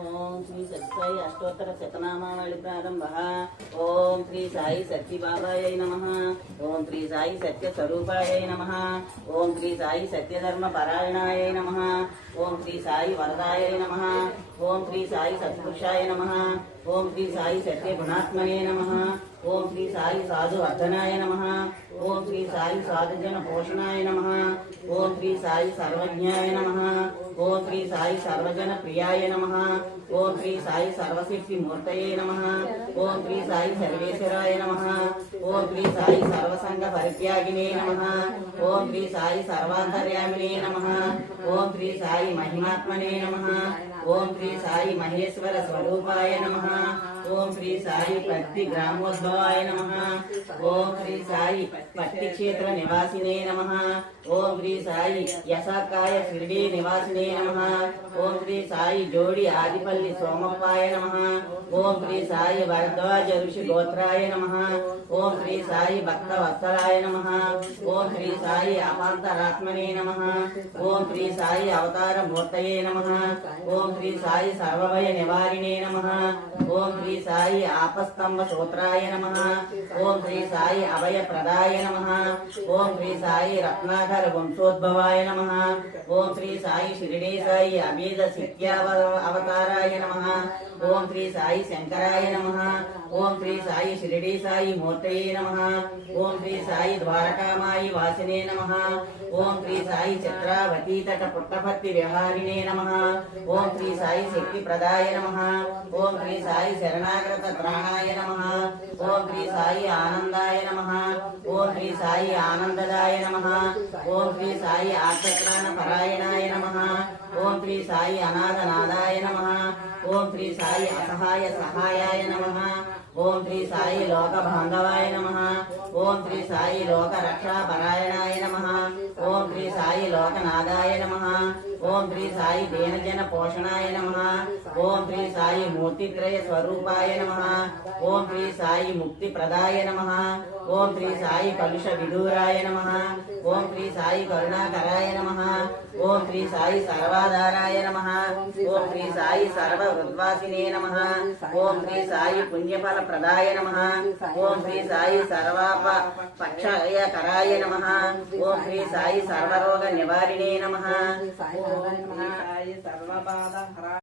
ओम श्री सत्साई अष्टोत्तर शतनामावली प्रारंभ। ओम श्री साई सत्य बाबाय नमः। ओम श्री साई सत्य स्वरूपाय नमः। ओम श्री साई सत्य धर्म परायणाय नमः। ओम श्री साई वरदाय नमः। ओम श्री साई सत्पुरुषाय नमः। ओम श्री साई सत्य गुणात्मने नमः। ओम श्री साई साधु वर्धनाय नमः। ओम श्री साई साधुजन पोषणाय नमः। ओम श्री साई सर्वज्ञाय नमः। ओम श्री साई सर्वजन प्रियाय नमः। ओम श्री साई सर्वसिद्धि मूर्तये नमः। ओम श्री साई सर्वेश्वराय नमः। ओम श्री साई सर्वसंग परित्यागिने नमः। ओम श्री साई सर्वांतर्यामिने नमः। ओम श्री साई महिमात्मने नमः। ओम श्री साई महेश्वर स्वरूपाय नमः। ओम श्री साई पत्ति ग्रामोद्भवाय नमः। ओम श्री साई पत्ति क्षेत्र निवासिने नमः। ओम श्री साई यशाकाय शिरडी निवासिने नमः। ओम श्री साई जोड़ी आदिपल्ली सोमप्पाय नमः। ओम श्री साई भरद्वाज ऋषि गोत्राय नमः। ओम श्री साई भक्त वत्सलाय नमः। ओम श्री साई अपांतरात्मने नमः। ओम श्री साई अवतार मूर्तये नमः। ओम श्री साई सर्वभय निवारिणे नमः। ओम श्री साई आपस्तंभ सूत्राय नमः। ओम श्री साई अभय प्रदाय नमः। ओम श्री साई रत्नाकर वंशोद्भवाय नमः। ओम श्री साई शिरडी साई अभेद सिद्ध्यावताराय नमः। ओम श्री साई शंकराय नमः। ओम श्री साई शिरडी साई मूर्तये नमः। ओम श्री साई द्वारकामाई वासिने नमः। ओम श्री साई चित्रावती तट पुट्टपत्ति विहारिणे नमः। ओम श्री साई शक्ति प्रदाय नमः। ओम श्री साई शरणागत त्राणाय नमः। ओम श्री साई आनंदाय नमः। ओम श्री साई आनंददाय नमः। ओम श्री साई आर्तत्राण परायणाय नमः। ओम श्री साई अनाथनादाय नमः। ओम श्री साई असहाय सहायाय नमः। ओम श्री साई लोक बांधवाय नमः। ओम श्री साई लोक रक्षा परायणाय नमः। ओम श्री साई लोकनादाय नमः। ओम श्री साई दीन जन पोषणाय नमः। ओम श्री साई मूर्तित्रय स्वरूपाय नमः। ओम श्री साई मुक्ति प्रदाय नमः। ओम श्री साई कलुष विदूराय नमः। ओम श्री साई करुणाकराय नमः। ओम श्री साई सर्वाधाराय नमः। ओम श्री साई सर्ववृद्वासिने नमः। ओम श्री साई पुण्यफल प्रदाय नमः। ओम श्री साई सर्वाप पक्षयकराय नमः। ओम श्री साई सर्वरोग निवारिणे नमः। ओम श्री साई सर्वबाध